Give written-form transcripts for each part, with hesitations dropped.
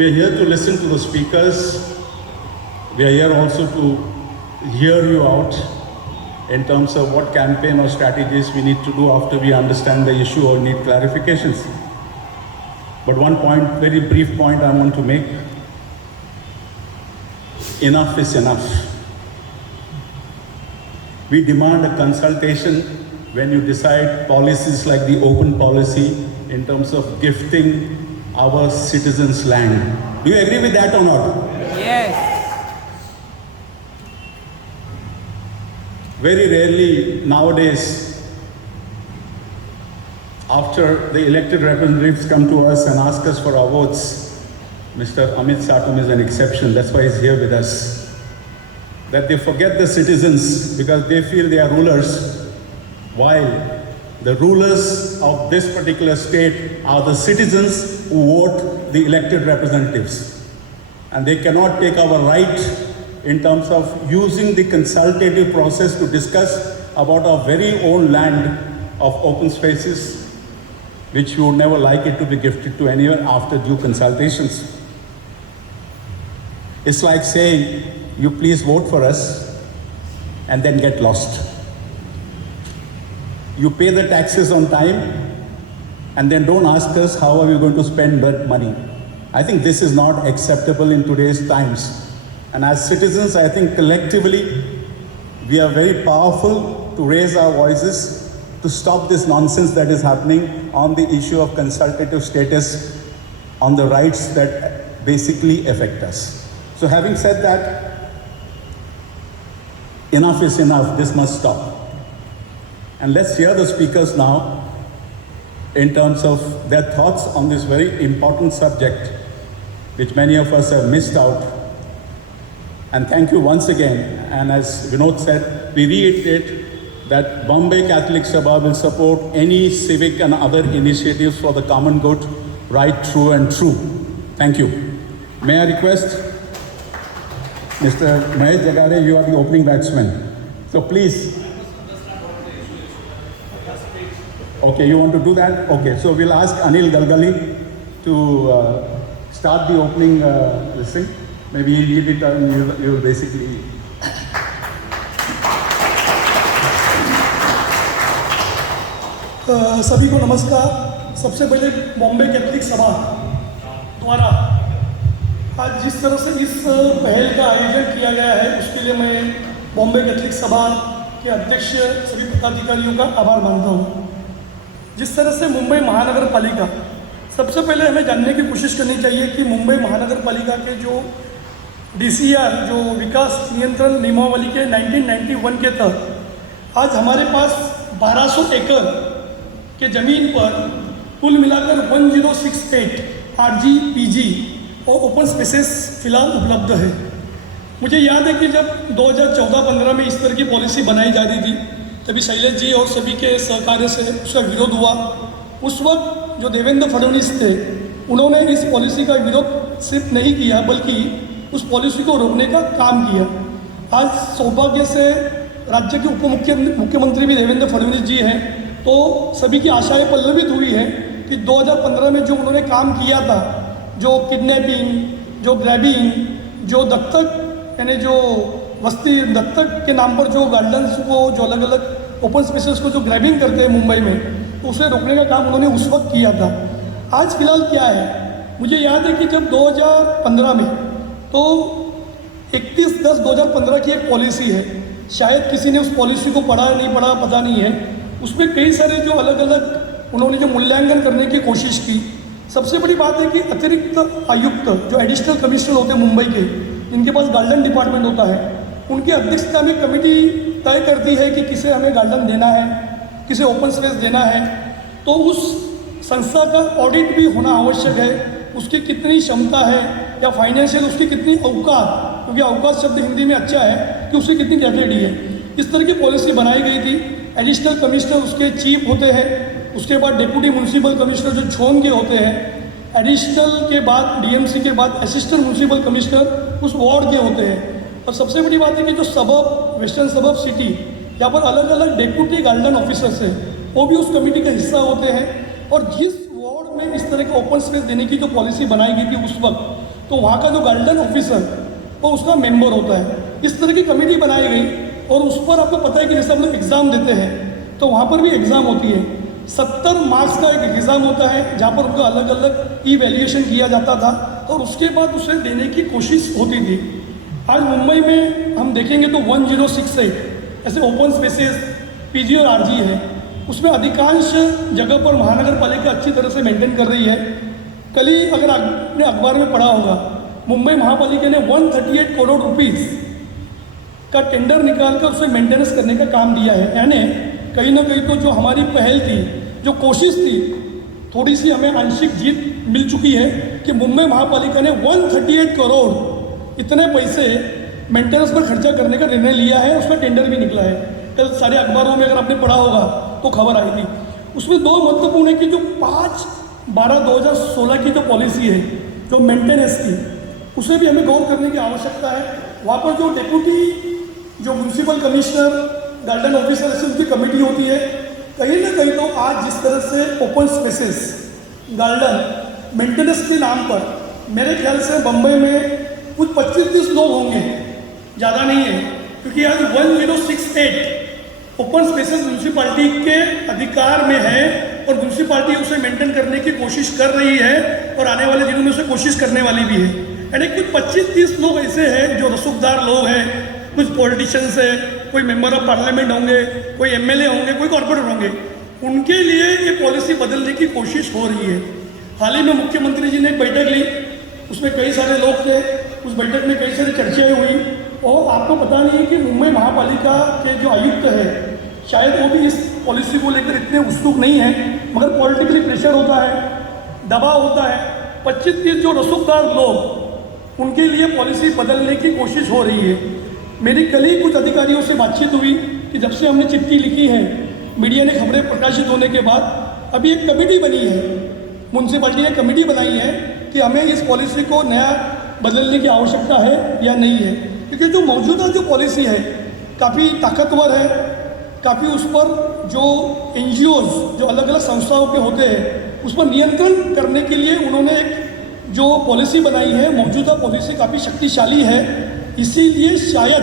We are here to listen to the speakers. We are here also to hear you out in terms of what campaign or strategies we need to do after we understand the issue or need clarifications. But one point, very brief point I want to make. Enough is enough. We demand a consultation when you decide policies like the open policy in terms of gifting our citizens land. Do you agree with that or not? Yes. Very rarely nowadays, after the elected representatives come to us and ask us for our votes, Mr. Amit Satum is an exception, that's why he's here with us, that they forget the citizens because they feel they are rulers, while the rulers of this particular state are the citizens who vote the elected representatives. And they cannot take our right in terms of using the consultative process to discuss about our very own land of open spaces, which we would never like it to be gifted to anyone after due consultations. It's like saying, you please vote for us and then get lost. You pay the taxes on time and then don't ask us how are we going to spend that money. I think this is not acceptable in today's times. And as citizens, I think collectively, we are very powerful to raise our voices to stop this nonsense that is happening on the issue of consultative status on the rights that basically affect us. So having said that, enough is enough, this must stop. And let's hear the speakers now in terms of their thoughts on this very important subject, which many of us have missed out. And thank you once again. And as Vinod said, we reiterate that Bombay Catholic Sabha will support any civic and other initiatives for the common good, right, true and true. Thank you. May I request, Mr. Mahesh Jagare, you are the opening batsman. So please. Okay, you want to do that? Okay, so we'll ask Anil Galgali to start the opening listing. Maybe he'll lead it and you'll basically... सभी को नमस्कार। सबसे पहले Bombay Catholic सभा द्वारा आज जिस तरह से इस पहल का आयोजन किया गया है, उसके लिए मैं बॉम्बे कैथलिक सभा के अध्यक्ष सभी पदाधिकारियों का आभार मानता हूँ। जिस तरह से मुंबई महानगर पालिका, सबसे पहले हमें जानने की कोशिश करनी चाहिए कि मुंबई महानगर पालिका के जो DCR, जो विकास नियंत्रण नियमावली के 1991 के तहत आज हमारे पास 1200 एकड़ के ज़मीन पर कुल मिलाकर 1068 RG-PG और ओपन स्पेसेस फिलहाल उपलब्ध है। मुझे याद है कि जब 2014-15 में इस तरह की पॉलिसी बनाई जा रही थी, तभी शैलेश जी और सभी के सहकार्य से उसका विरोध हुआ। उस वक्त जो देवेंद्र फडणवीस थे, उन्होंने इस पॉलिसी का विरोध सिर्फ नहीं किया बल्कि उस पॉलिसी को रोकने का काम किया। आज सौभाग्य से राज्य के मुख्यमंत्री भी देवेंद्र फडणवीस जी हैं, तो सभी की आशाएं पल्लवित हुई हैं कि 2015 में जो उन्होंने काम किया था, जो किडनैपिंग, जो ग्रैबिंग, जो दत्तक यानी जो वस्ती दत्तक के नाम पर जो गार्डन्स को, जो अलग अलग ओपन स्पेसेस को जो ग्रैबिंग करते हैं मुंबई में, तो उसे रोकने का काम उन्होंने उस वक्त किया था। आज फिलहाल क्या है, मुझे याद है कि जब 2015 में तो 31/10/2015 की एक पॉलिसी है, शायद किसी ने उस पॉलिसी को पढ़ा नहीं पढ़ा पता नहीं है। उसमें कई सारे जो अलग अलग उन्होंने जो मूल्यांकन करने की कोशिश की। सबसे बड़ी बात है कि अतिरिक्त आयुक्त जो एडिशनल कमिश्नर होते हैं मुंबई के, जिनके पास गार्डन डिपार्टमेंट होता है, उनकी अध्यक्षता में कमेटी तय करती है कि किसे हमें गार्डन देना है, किसे ओपन स्पेस देना है। तो उस संस्था का ऑडिट भी होना आवश्यक है, उसकी कितनी क्षमता है या फाइनेंशियल उसकी कितनी औकात, क्योंकि औकात शब्द हिंदी में अच्छा है कि उसकी कितनी कैपेसिटी है। इस तरह की पॉलिसी बनाई गई थी। एडिशनल कमिश्नर उसके चीफ होते हैं, उसके बाद डेप्यूटी म्यूनसिपल कमिश्नर जो जोन के होते हैं, एडिशनल के बाद DMC के बाद असिस्टेंट म्यूनसिपल कमिश्नर उस वार्ड के होते हैं। और सबसे बड़ी बात है कि जो सबब वेस्टर्न सबब सिटी, यहाँ पर अलग अलग डेप्यूटी गार्डन ऑफिसर्स हैं, वो भी उस कमेटी का हिस्सा होते हैं। और जिस वार्ड में इस तरह का ओपन स्पेस देने की जो पॉलिसी बनाई गई थी उस वक्त, तो वहाँ का जो गार्डन ऑफिसर वो उसका मेंबर होता है। इस तरह की कमेटी बनाई गई और उस पर आपको पता है कि जैसे हम लोग एग्ज़ाम देते हैं तो वहाँ पर भी एग्ज़ाम होती है। 70 मार्क्स का एक एग्ज़ाम होता है जहाँ पर उनका अलग अलग इवैल्यूएशन किया जाता था और उसके बाद उसे देने की कोशिश होती थी। आज मुंबई में हम देखेंगे तो 1068 ऐसे ओपन स्पेसेस पीजी और आरजी है, उसमें अधिकांश जगह पर महानगर पालिका अच्छी तरह से मेंटेन कर रही है। कल ही अगर आपने अखबार में पढ़ा होगा, मुंबई महापालिका ने 138 करोड़ रुपीस का टेंडर निकालकर उसे मेंटेनेंस करने का काम दिया है। यानी कहीं ना कहीं तो जो हमारी पहल थी, जो कोशिश थी, थोड़ी सी हमें आंशिक जीत मिल चुकी है कि मुंबई महापालिका ने 138 करोड़ इतने पैसे मेंटेनेंस पर खर्चा करने का निर्णय लिया है। उसका टेंडर भी निकला है। कल सारे अखबारों में अगर आपने पढ़ा होगा तो खबर आई थी। उसमें दो महत्वपूर्ण है कि जो 5/12/2016 की जो पॉलिसी है जो मेंटेनेंस की, उसे भी हमें गौर करने की आवश्यकता है। वहाँ पर जो डेप्यूटी जो म्यूनसिपल कमिश्नर गार्डन ऑफिसर से उनकी कमेटी होती है, कहीं ना कहीं तो आज जिस तरह से ओपन स्पेसेस गार्डन मेंटेनेंस के नाम पर मेरे ख्याल से बम्बई में कुछ 25-30 लोग होंगे, ज़्यादा नहीं है, क्योंकि आज 1068 ओपन स्पेसेस म्यूनसिपालिटी के अधिकार में है और म्यूनसिपालिटी उसे मेंटेन करने की कोशिश कर रही है और आने वाले दिनों में उसे कोशिश करने वाली भी है। यानी कुछ 25-30 लोग ऐसे हैं जो रसूखदार लोग हैं, कुछ पॉलिटिशियंस हैं, कोई मेंबर ऑफ पार्लियामेंट होंगे, कोई एमएलए होंगे, कोई कॉर्पोरेटर होंगे, उनके लिए ये पॉलिसी बदलने की कोशिश हो रही है। हाल ही में मुख्यमंत्री जी ने एक बैठक ली, उसमें कई सारे लोग थे, उस बैठक में कई सारी चर्चाएँ हुई और आपको पता नहीं है कि मुंबई महापालिका के जो आयुक्त है शायद वो भी इस पॉलिसी को लेकर इतने उत्सुक नहीं है, मगर पॉलिटिकली प्रेशर होता है, दबाव होता है। 25-30 जो रसूखदार लोग, उनके लिए पॉलिसी बदलने की कोशिश हो रही है। मेरी कल ही कुछ अधिकारियों से बातचीत हुई कि जब से हमने चिट्ठी लिखी है, मीडिया ने खबरें प्रकाशित होने के बाद अभी एक कमेटी बनी है, म्यूनसिपालिटी ने कमेटी बनाई है कि हमें इस पॉलिसी को नया बदलने की आवश्यकता है या नहीं है। क्योंकि जो मौजूदा जो पॉलिसी है काफ़ी ताकतवर है, काफ़ी उस पर जो NGOs जो अलग अलग संस्थाओं के होते हैं उस पर नियंत्रण करने के लिए उन्होंने एक जो पॉलिसी बनाई है, मौजूदा पॉलिसी काफ़ी शक्तिशाली है। इसीलिए शायद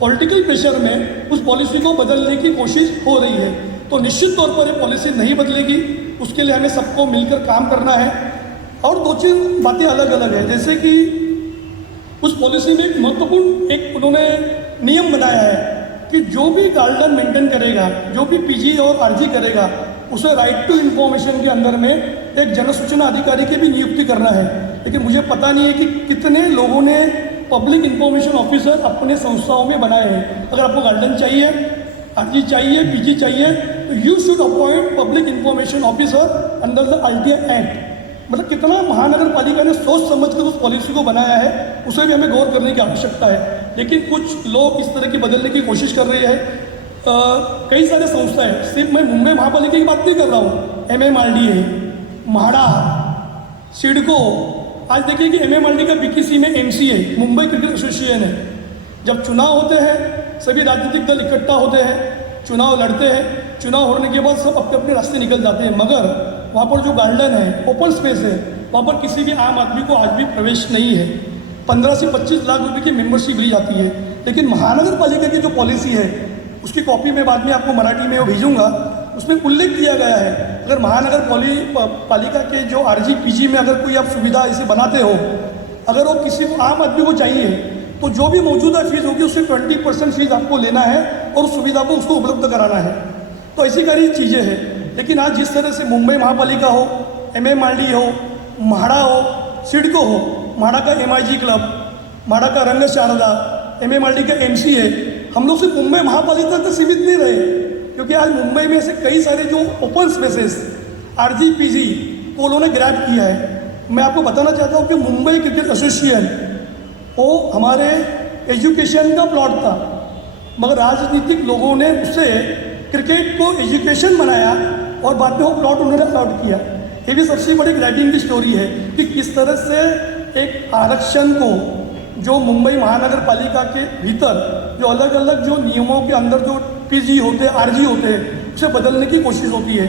पॉलिटिकल प्रेशर में उस पॉलिसी को बदलने की कोशिश हो रही है। तो निश्चित तौर पर ये पॉलिसी नहीं बदलेगी, उसके लिए हमें सबको मिलकर काम करना है। और 2-3 बातें अलग अलग है, जैसे कि उस पॉलिसी में एक महत्वपूर्ण एक उन्होंने नियम बनाया है कि जो भी गार्डन मेंटेन करेगा, जो भी पीजी और आरजी करेगा, उसे राइट टू इन्फॉर्मेशन के अंदर में एक जनसूचना अधिकारी की भी नियुक्ति करना है। लेकिन मुझे पता नहीं है कि कितने लोगों ने पब्लिक इन्फॉर्मेशन ऑफिसर अपने संस्थाओं में बनाए हैं। अगर आपको गार्डन चाहिए, आरजी चाहिए, पीजी चाहिए, तो you should appoint public information officer under the RTI act. मतलब कितना महानगर पालिका ने सोच समझ कर उस पॉलिसी को बनाया है, उसे भी हमें गौर करने की आवश्यकता है। लेकिन कुछ लोग इस तरह की बदलने की कोशिश कर रहे हैं। कई सारे संस्थाएं, सिर्फ मैं मुंबई महापालिका की बात नहीं कर रहा हूँ, MMRD है, म्हाडा, सिडको। आज देखिए कि MMRD का BKC में MC है, मुंबई क्रिकेट एसोसिएशन है। जब चुनाव होते हैं सभी राजनीतिक दल इकट्ठा होते हैं, चुनाव लड़ते हैं, चुनाव होने के बाद सब अपने अपने रास्ते निकल जाते हैं, मगर वहाँ पर जो गार्डन है, ओपन स्पेस है, वहाँ पर किसी भी आम आदमी को आज भी प्रवेश नहीं है। 15 से 25 लाख रुपए की मेंबरशिप ली जाती है। लेकिन महानगर पालिका की जो पॉलिसी है, उसकी कॉपी मैं बाद में आपको मराठी में वो भेजूंगा, उसमें उल्लेख किया गया है अगर महानगर पालिका के जो RG PG में अगर कोई आप सुविधा ऐसे बनाते हो, अगर वो किसी को आम आदमी को चाहिए तो जो भी मौजूदा फीस होगी उससे 20% फीस आपको लेना है और उस सुविधा को उसको उपलब्ध कराना है। तो ऐसी सारी चीज़ें हैं। लेकिन आज जिस तरह से मुंबई महापालिका हो, MMRD हो, म्हाडा हो, सिडको हो, म्हाडा का MIG क्लब, म्हाडा का रंग शारदा, MMRD का MC है, हम लोग सिर्फ मुंबई महापालिका तक सीमित नहीं रहे, क्योंकि आज मुंबई में ऐसे कई सारे जो ओपन स्पेसेस RG PG को उन्होंने ग्रैब किया है। मैं आपको बताना चाहता हूँ कि मुंबई क्रिकेट एसोसिएशन वो हमारे एजुकेशन का प्लॉट था, मगर राजनीतिक लोगों ने उससे क्रिकेट को एजुकेशन बनाया और बाद में वो प्लॉट उन्होंने अलॉट किया। ये भी सबसे बड़ी ग्लैडिंग की स्टोरी है कि किस तरह से एक आरक्षण को जो मुंबई महानगर पालिका के भीतर जो अलग अलग जो नियमों के अंदर जो PG होते हैं, RG होते हैं, उसे बदलने की कोशिश होती है।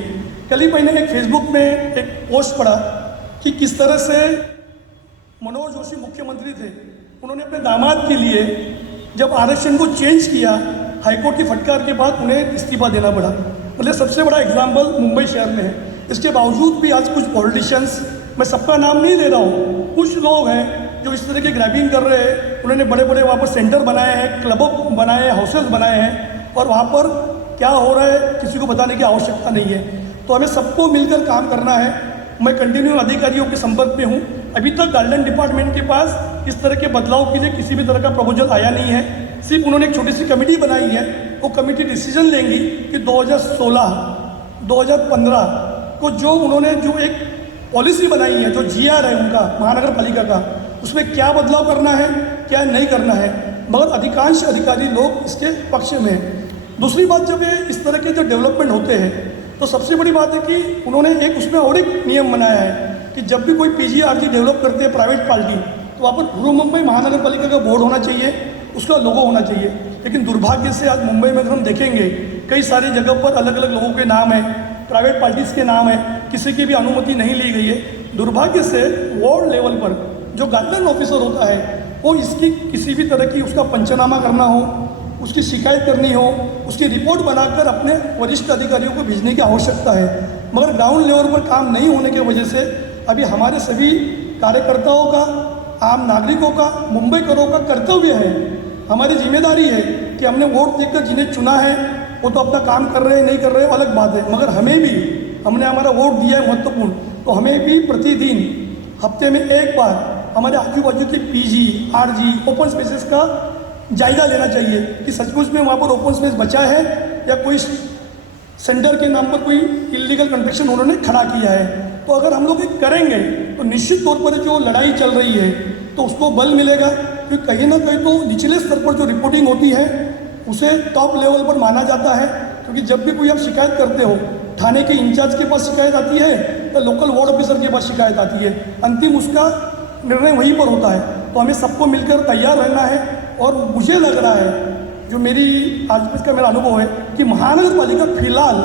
कल ही मैंने एक फेसबुक में एक पोस्ट पढ़ा कि किस तरह से मनोहर जोशी मुख्यमंत्री थे, उन्होंने अपने दामाद के लिए जब आरक्षण को चेंज किया, हाईकोर्ट की फटकार के बाद उन्हें इस्तीफा देना पड़ा। मतलब सबसे बड़ा एग्जाम्पल मुंबई शहर में है। इसके बावजूद भी आज कुछ पॉलिटिशियंस, मैं सबका नाम नहीं ले रहा हूँ, कुछ लोग हैं जो इस तरह की ग्रैबिंग कर रहे हैं। उन्होंने बड़े बड़े वहाँ पर सेंटर बनाए हैं, क्लब बनाए हैं, हाउसेस बनाए हैं, और वहाँ पर क्या हो रहा है किसी को बताने की आवश्यकता नहीं है। तो हमें सबको मिलकर काम करना है। मैं कंटिन्यू अधिकारियों के संपर्क में हूँ। अभी तक गार्डन डिपार्टमेंट के पास इस तरह के बदलाव के लिए किसी भी तरह का प्रपोजल आया नहीं है। सिर्फ उन्होंने एक छोटी सी कमेटी बनाई है। वो कमेटी डिसीजन लेंगी कि 2016, 2015 को जो उन्होंने जो एक पॉलिसी बनाई है, जो GR है उनका महानगर पालिका का, उसमें क्या बदलाव करना है, क्या नहीं करना है। मगर अधिकांश अधिकारी लोग इसके पक्ष में हैं। दूसरी बात, जब ये इस तरह के जो डेवलपमेंट होते हैं तो सबसे बड़ी बात है कि उन्होंने एक उसमें और एक नियम बनाया है कि जब भी कोई PGRG डेवलप करते हैं प्राइवेट पार्टी, तो वहाँ पर पूर्व मुंबई महानगर पालिका का बोर्ड होना चाहिए, उसका लोगो होना चाहिए। लेकिन दुर्भाग्य से आज मुंबई में अगर हम देखेंगे, कई सारी जगह पर अलग अलग लोगों के नाम है, प्राइवेट पार्टीज़ के नाम है, किसी की भी अनुमति नहीं ली गई है। दुर्भाग्य से वार्ड लेवल पर जो गार्डन ऑफिसर होता है, वो इसकी किसी भी तरह की उसका पंचनामा करना हो, उसकी शिकायत करनी हो, उसकी रिपोर्ट बनाकर अपने वरिष्ठ अधिकारियों को भेजने की आवश्यकता है। मगर ग्राउंड लेवल पर काम नहीं होने की वजह से अभी हमारे सभी कार्यकर्ताओं का, आम नागरिकों का, मुंबईकरों का कर्तव्य है, हमारी जिम्मेदारी है कि हमने वोट देकर जिन्हें चुना है वो तो अपना काम कर रहे हैं, नहीं कर रहे हैं अलग बात है, मगर हमें भी, हमने हमारा वोट दिया है महत्वपूर्ण, तो हमें भी प्रतिदिन हफ्ते में एक बार हमारे आजू बाजू के PG, RG, ओपन स्पेसेस का जायजा लेना चाहिए कि सचमुच में वहाँ पर ओपन स्पेस बचा है या कोई सेंटर के नाम पर कोई इलीगल कंस्ट्रक्शन उन्होंने खड़ा किया है। तो अगर हम लोग ये करेंगे तो निश्चित तौर पर जो लड़ाई चल रही है तो उसको बल मिलेगा, क्योंकि कहीं ना कहीं तो निचले स्तर पर जो रिपोर्टिंग होती है उसे टॉप लेवल पर माना जाता है। क्योंकि जब भी कोई आप शिकायत करते हो, थाने के इंचार्ज के पास शिकायत आती है या लोकल वार्ड ऑफिसर के पास शिकायत आती है, अंतिम उसका निर्णय वहीं पर होता है। तो हमें सबको मिलकर तैयार रहना है। और मुझे लग रहा है, जो मेरी आज का मेरा अनुभव है, कि महानगर पालिका फिलहाल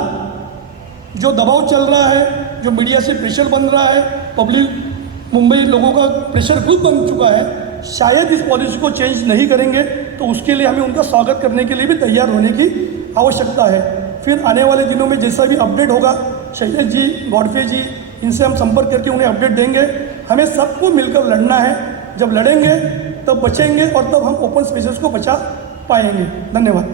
जो दबाव चल रहा है, जो मीडिया से प्रेशर बन रहा है, पब्लिक मुंबई लोगों का प्रेशर खुद बन चुका है, शायद इस पॉलिसी को चेंज नहीं करेंगे। तो उसके लिए हमें उनका स्वागत करने के लिए भी तैयार होने की आवश्यकता है। फिर आने वाले दिनों में जैसा भी अपडेट होगा, शैलेश जी, गॉडफ्रे जी, इनसे हम संपर्क करके उन्हें अपडेट देंगे। हमें सबको मिलकर लड़ना है। जब लड़ेंगे तब बचेंगे और तब हम ओपन स्पेसेस को बचा पाएंगे। धन्यवाद।